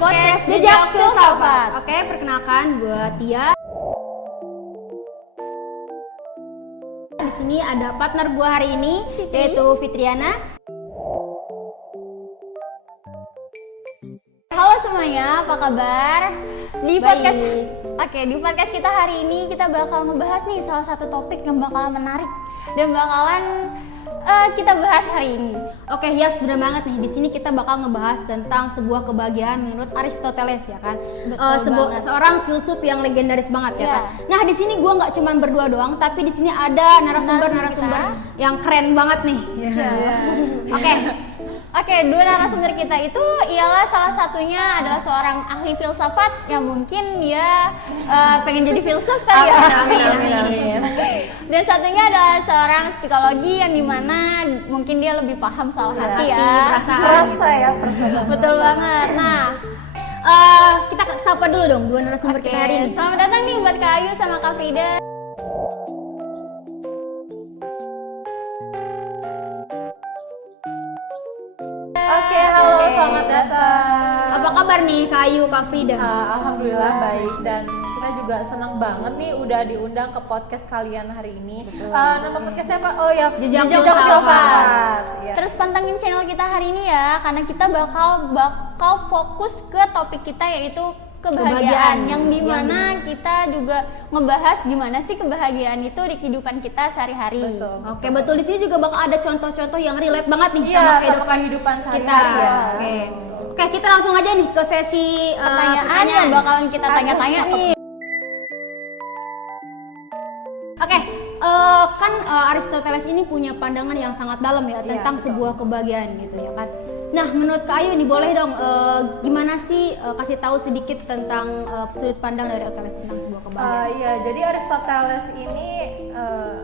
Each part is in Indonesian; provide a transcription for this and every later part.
podcast Jejak Filsafat. Oke, perkenalkan gue Tia. Di sini ada partner gue hari ini, yaitu Fitriana. Halo semuanya, apa kabar? Di podcast kita hari ini kita bakal ngebahas nih salah satu topik yang bakalan menarik dan bakalan kita bahas hari ini. Oke, yes, benar banget nih. Di sini kita bakal ngebahas tentang sebuah kebahagiaan menurut Aristoteles, ya kan? Seorang filsuf yang legendaris banget, ya kan? Nah, di sini gue nggak cuma berdua doang, tapi di sini ada narasumber yang keren banget nih. Oke, dua narasumber kita itu ialah salah satunya adalah seorang ahli filsafat yang mungkin dia pengen jadi filsuf kali ya. Amin. Dan satunya adalah seorang psikologi yang dimana mungkin dia lebih paham soal hati ya. Perasaan. Betul banget. Nah, Kita sapa dulu dong dua narasumber kita hari ini. Selamat datang nih buat Kak Ayu sama Kak Frida. Oke, halo, selamat datang. Apa kabar nih Kak Ayu, Kak Frida? Alhamdulillah baik, dan kita juga senang banget nih udah diundang ke podcast kalian hari ini. Nama podcastnya apa? Oh ya, Jejak Filsafat. Ya. Terus pantengin channel kita hari ini ya, karena kita bakal fokus ke topik kita yaitu kebahagiaan yang dimana kita juga ngebahas gimana sih kebahagiaan itu di kehidupan kita sehari-hari. Oke, betul. Di sini juga bakal ada contoh-contoh yang relate banget nih sama kehidupan kita. sehari-hari. Oke, kita langsung aja nih ke sesi Pertanyaan yang bakalan kita tanya-tanya nih. Oke, kan Aristoteles ini punya pandangan yang sangat dalam ya tentang sebuah kebahagiaan gitu ya kan. Nah, menurut Kak Ayu nih boleh dong gimana sih kasih tahu sedikit tentang sudut pandang dari Aristoteles tentang sebuah kebahagiaan? Iya, jadi Aristoteles ini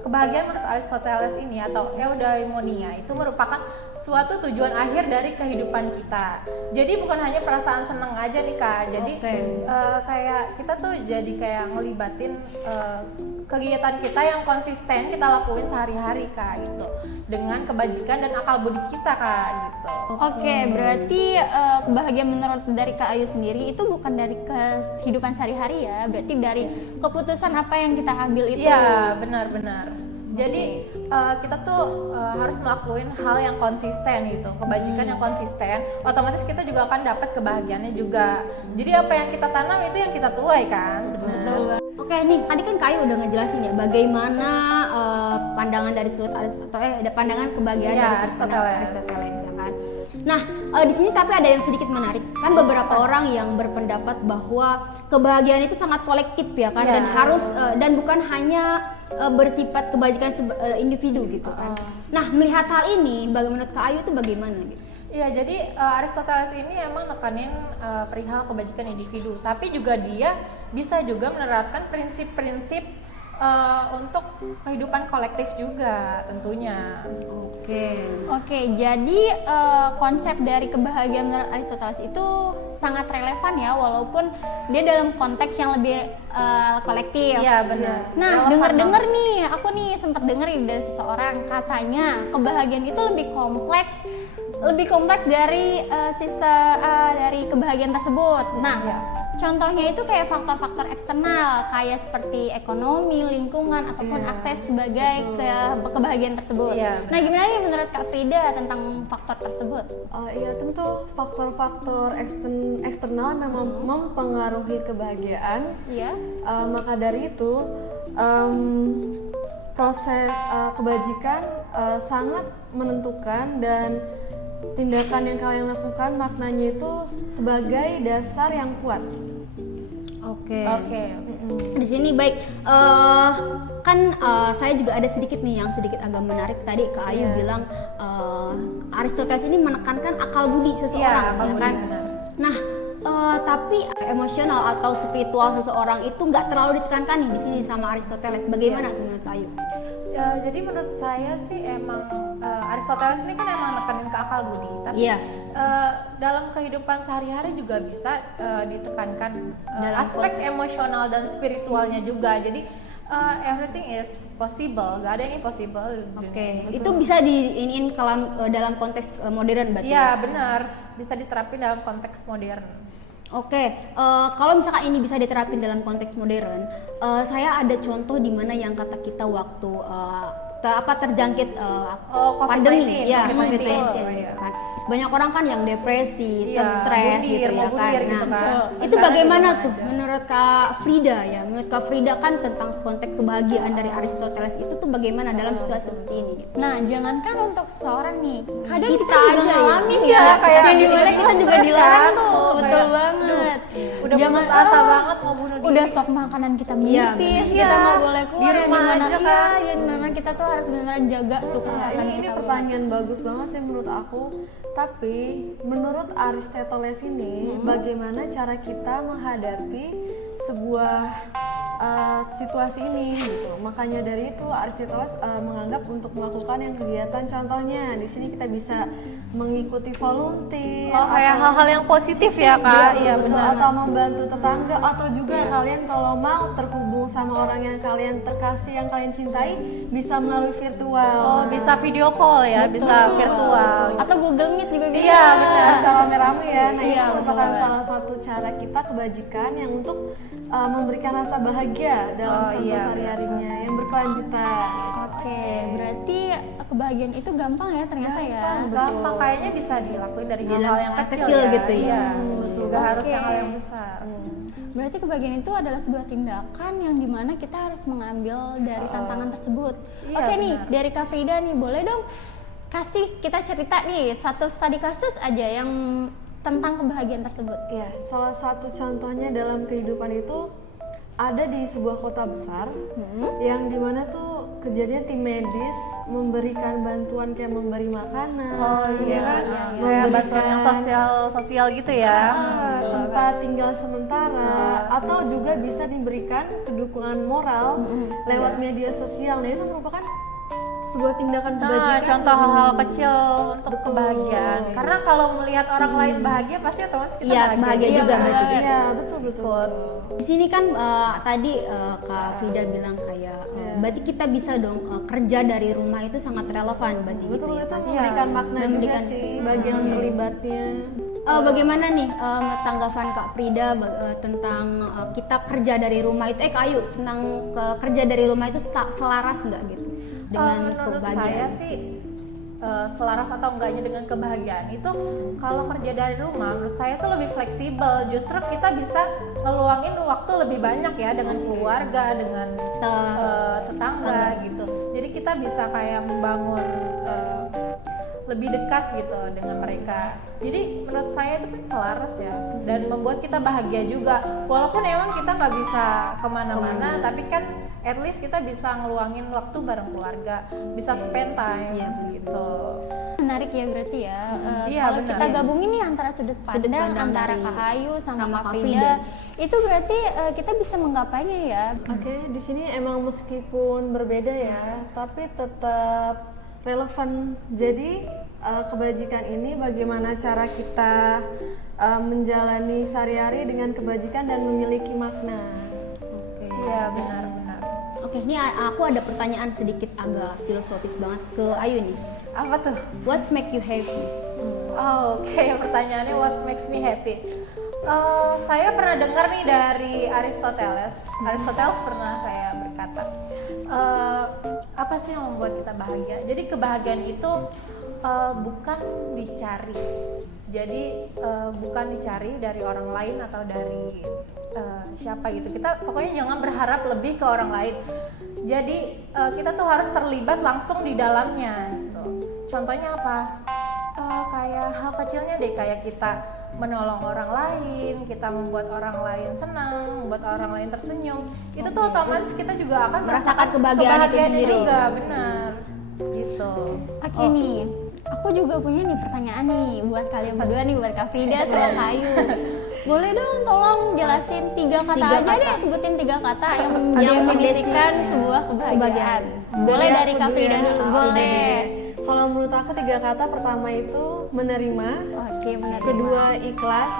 kebahagiaan menurut Aristoteles ini atau eudaimonia itu merupakan suatu tujuan akhir dari kehidupan kita. Jadi bukan hanya perasaan senang aja nih Kak. Jadi kayak kita tuh jadi kayak ngelibatin kegiatan kita yang konsisten kita lakuin sehari-hari Kak gitu. Dengan kebajikan dan akal budi kita Kak gitu. Oke, berarti kebahagiaan menurut dari Kak Ayu sendiri itu bukan dari kehidupan sehari-hari ya. Berarti dari keputusan apa yang kita ambil itu. Iya, benar-benar. Jadi kita tuh harus melakukan hal yang konsisten gitu, kebajikan yang konsisten, otomatis kita juga akan dapat kebahagiaannya juga. Jadi apa yang kita tanam itu yang kita tuai kan. Betul. Oke, nih tadi kan Kak Ayu udah ngejelasin ya bagaimana pandangan dari sudut pandangan kebahagiaan dari sudut pandang Aristoteles ya kan. Nah, di sini tapi ada yang sedikit menarik. Kan beberapa orang yang berpendapat bahwa kebahagiaan itu sangat kolektif ya kan dan harus dan bukan hanya bersifat kebajikan individu gitu kan. Nah, melihat hal ini menurut Kak Ayu itu bagaimana gitu? Iya, jadi Aristoteles ini emang nekanin perihal kebajikan individu, tapi juga dia bisa juga menerapkan prinsip-prinsip untuk kehidupan kolektif juga tentunya. Oke, jadi konsep dari kebahagiaan menurut Aristoteles itu sangat relevan ya, walaupun dia dalam konteks yang lebih kolektif. Iya, benar. Nah, denger nih, aku nih sempat denger dari seseorang katanya kebahagiaan itu lebih kompleks dari dari kebahagiaan tersebut. Nah, contohnya itu kayak faktor-faktor eksternal kayak seperti ekonomi, lingkungan ataupun akses sebagai kebahagiaan tersebut. Nah, gimana nih menurut Kak Frida tentang faktor tersebut? Iya, tentu faktor-faktor eksternal memang mempengaruhi kebahagiaan. Iya. Maka dari itu proses kebajikan sangat menentukan, dan tindakan yang kalian lakukan maknanya itu sebagai dasar yang kuat. Oke. Di sini baik, kan saya juga ada sedikit nih yang sedikit agak menarik tadi Kak Ayu bilang Aristoteles ini menekankan akal budi seseorang, ya kan? Nah, tapi emosional atau spiritual seseorang itu nggak terlalu ditekankan nih di sini sama Aristoteles. Bagaimana tuh menurut Kak Ayu? Jadi menurut saya sih emang Aristoteles ini kan emang nekenin ke akal budi, tapi dalam kehidupan sehari-hari juga bisa ditekankan aspek emosional dan spiritualnya juga. Jadi everything is possible, gak ada yang impossible. Itu bisa diiniin dalam konteks modern berarti? Iya, benar, bisa diterapin dalam konteks modern. Oke, kalau misalkan ini bisa diterapin dalam konteks modern, saya ada contoh di mana yang kata kita waktu terjangkit pandemi, ya COVID-19 gitu kan. Banyak orang kan yang depresi, stres gitu ya kan. Nah, itu bagaimana tuh menurut Kak Frida ya? Menurut Kak Frida kan tentang konteks kebahagiaan dari Aristoteles itu tuh bagaimana dalam situasi seperti ini? Nah, jangankan untuk seseorang nih, kadang Kita kita juga aja ya. ngalamin Iya, ya, kayak yang dimana kita juga dilarang tuh, kayak, betul banget. Udah putus asa banget mau bunuh diri. Udah stok makanan kita Iya, menipis, bener. kita Iya. nggak boleh keluar, Di rumah yang dimana, aja kan. yang dimana kita tuh harus beneran jaga tuh kesehatan Ini kita. pertanyaan bagus banget sih menurut aku. Tapi menurut Aristoteles ini, bagaimana cara kita menghadapi sebuah situasi ini gitu. Makanya dari itu Aristoteles menganggap untuk melakukan yang kegiatan, contohnya di sini kita bisa mengikuti volunteer, Oh, kayak atau- hal-hal yang positif ya Kak. Iya betul, benar. atau membantu tetangga, atau juga kalian kalau mau terhubung sama orang yang kalian terkasih, yang kalian cintai, bisa melalui virtual. Oh, bisa video call ya, bisa virtual. Atau Google Meet juga bisa. Iya, benar. Bisa rame-rame ya. Nah, Iya, itu merupakan betul. salah satu cara kita kebajikan yang untuk memberikan rasa bahagia dalam contoh iya, sehari-harinya yang berkelanjutan. Oke, berarti kebahagiaan itu gampang ya ternyata ya. Gampang, kayaknya bisa dilakuin dari Dalam hal-hal yang hal kecil, kecil ya. gitu ya. Iya, betul. Nggak harus Oke. yang hal yang besar. Berarti kebahagiaan itu adalah sebuah tindakan yang dimana kita harus mengambil dari tantangan tersebut. Iya, Oke nih, benar. dari Kak Frida nih, boleh dong kasih kita cerita nih satu studi kasus aja yang tentang kebahagiaan tersebut. Ya, salah satu contohnya dalam kehidupan itu ada di sebuah kota besar yang dimana tuh kejadian tim medis memberikan bantuan kayak memberi makanan, Oh iya, kan? kayak bantuan yang sosial gitu ya. Tempat tinggal sementara, atau juga bisa diberikan kedukungan moral lewat media sosial. Nah, itu merupakan sebuah tindakan Nah, kebajikan. contoh hal-hal kecil untuk kebahagiaan. Karena kalau melihat orang lain bahagia, pasti otomatis kita Iya, bahagia juga berarti. Iya, betul. Di sini kan tadi Kak Frida bilang kayak berarti kita bisa dong kerja dari rumah itu sangat relevan berarti gitu Betul, ya. itu memberikan makna juga Memberikan- sih bagi yang terlibatnya. Bagaimana nih tanggapan Kak Frida tentang kita kerja dari rumah itu Kak Ayu tentang kerja dari rumah itu selaras nggak gitu dengan menurut saya kebahagiaan? sih selaras atau enggaknya dengan kebahagiaan itu kalau kerja dari rumah menurut saya itu lebih fleksibel, justru kita bisa ngeluangin waktu lebih banyak ya dengan keluarga, dengan tetangga gitu, jadi kita bisa kayak membangun lebih dekat gitu dengan mereka. Jadi menurut saya itu kan selaras ya, dan membuat kita bahagia juga. Walaupun emang kita nggak bisa kemana-mana, tapi kan at least kita bisa ngeluangin waktu bareng keluarga, bisa spend time gitu. Menarik ya berarti ya. Iya, Kalau benar. kita gabungin nih antara sudut pandang antara dari Kak Ayu sama sama Kak Kak Frida, Frida. itu berarti kita bisa menggapainya ya. Oke, di sini emang meskipun berbeda ya, tapi tetap relevan. Jadi kebajikan ini bagaimana cara kita menjalani sehari-hari dengan kebajikan dan memiliki makna. Iya, benar-benar. Oke, ini aku ada pertanyaan sedikit agak filosofis banget ke Ayu nih. Apa tuh? What make you happy? Oh, oke, pertanyaannya what makes me happy? Saya pernah dengar nih dari Aristoteles. Aristoteles pernah kayak berkata, apa sih yang membuat kita bahagia? Jadi kebahagiaan itu bukan dicari. Jadi bukan dicari dari orang lain atau dari siapa gitu. Kita pokoknya jangan berharap lebih ke orang lain. Jadi kita tuh harus terlibat langsung di dalamnya gitu. Contohnya apa? Kayak hal kecilnya deh, kayak kita menolong orang lain, kita membuat orang lain senang, membuat orang lain tersenyum. Itu tuh otomatis kita juga akan Merasakan kebahagiaan itu sendiri. juga, benar. Gitu. Oke nih, aku juga punya nih pertanyaan nih buat kalian berdua nih, buat Kak Frida sama Kak Ayu. Boleh dong tolong jelasin 3 kata Tiga aja kata. deh, sebutin 3 kata yang Yang mendefinisikan mendefinisikan sebuah kebahagiaan. kebahagiaan. Boleh Dari dari aku Kak dulu Frida ya. dulu, boleh. Kalau menurut aku 3 kata, pertama itu menerima, Oke, menarik. kedua ikhlas,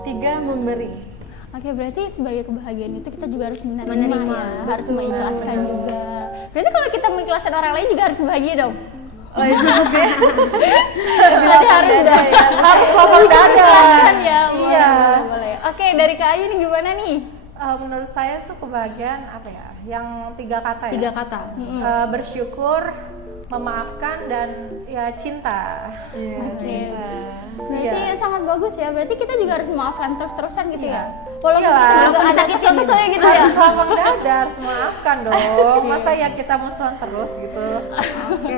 3 memberi. Oke, berarti sebagai kebahagiaan itu kita juga harus menerima, Menerima, ya, harus mengikhlaskan juga. Berarti kalau kita mengikhlaskan orang lain juga harus bahagia dong. Oh iya, oke. Berarti harus Harus lapang dada. ikhlaskan ya. Iya. Boleh. Oke, dari Kak Ayu nih gimana nih? Menurut saya tuh kebahagiaan apa ya? Yang 3 kata ya. 3 kata. Bersyukur, memaafkan, dan ya cinta. Berarti sangat bagus ya. Berarti kita juga harus memaafkan terus-terusan gitu ya. Iya. Walaupun Iya. kita juga Walaupun ada disakitin kesel-keselnya gitu ya. Harus lapang dada, harus memaafkan dong. Masa ya kita musuhan terus gitu.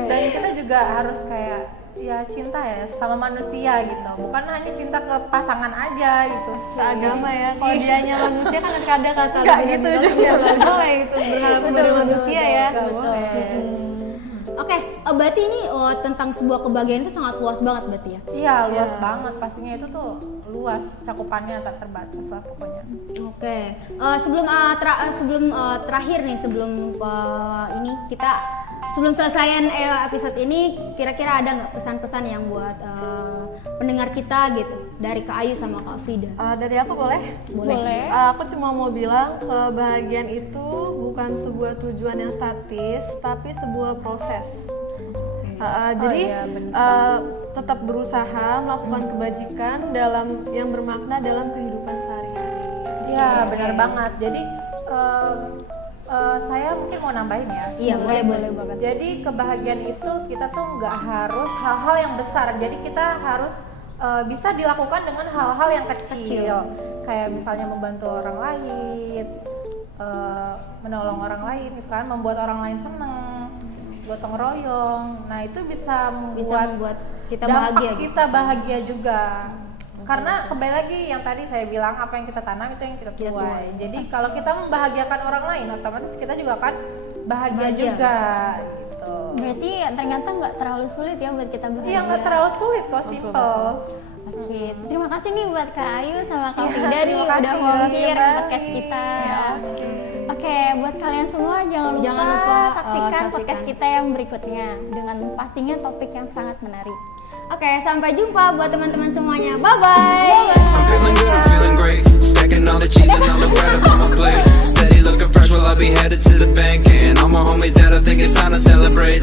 Dan kita juga harus kayak ya cinta ya sama manusia gitu. Bukan hanya cinta ke pasangan aja gitu. Seagama ya. Kalau dianya manusia kan ada kata Nggak gitu juga. nggak boleh itu berharap kepada manusia ya. Nggak boleh. Oke, berarti ini tentang sebuah kebahagiaan itu sangat luas banget berarti ya. Iya, luas banget. Pastinya itu tuh luas, cakupannya tak terbatas lah pokoknya. Oke, sebelum terakhir nih, ini kita sebelum selesaian episode ini, kira-kira ada nggak pesan-pesan yang buat pendengar kita gitu dari Kak Ayu sama Kak Frida? Dari aku boleh? Boleh. Aku cuma mau bilang kebahagiaan itu bukan sebuah tujuan yang statis, tapi sebuah proses. Jadi tetap berusaha melakukan kebajikan yang bermakna dalam kehidupan sehari-hari. Iya, benar banget. Jadi saya mungkin mau nambahin ya. Iya, boleh banget. Jadi kebahagiaan itu kita tuh nggak harus hal-hal yang besar. Jadi kita harus bisa dilakukan dengan hal-hal yang kecil. Kayak misalnya membantu orang lain, menolong orang lain, gitu kan, membuat orang lain seneng, gotong royong. Nah itu bisa membuat kita dampak bahagia gitu. kita bahagia juga. Karena kembali lagi yang tadi saya bilang, apa yang kita tanam itu yang kita tuai. Jadi kalau kita membahagiakan orang lain, otomatis kita juga akan bahagia. Juga gitu. Berarti ternyata nggak terlalu sulit ya buat kita bahagia. Iya, nggak terlalu sulit kok, simple. Oke, terima kasih nih buat Kak Ayu sama Kak Frida nih terima kasih udah ya, mampir Mbak. podcast kita. Oke, buat kalian semua jangan Jangan lupa lupa, saksikan saksikan. podcast kita yang berikutnya dengan pastinya topik yang sangat menarik. Oke, sampai jumpa buat teman-teman semuanya. Bye-bye. I'm feeling good, I'm feeling great. Stacking all the cheese and all the bread up on my plate. Steady looking fresh while I be headed to the bank. And all my homies that I think it's time to celebrate.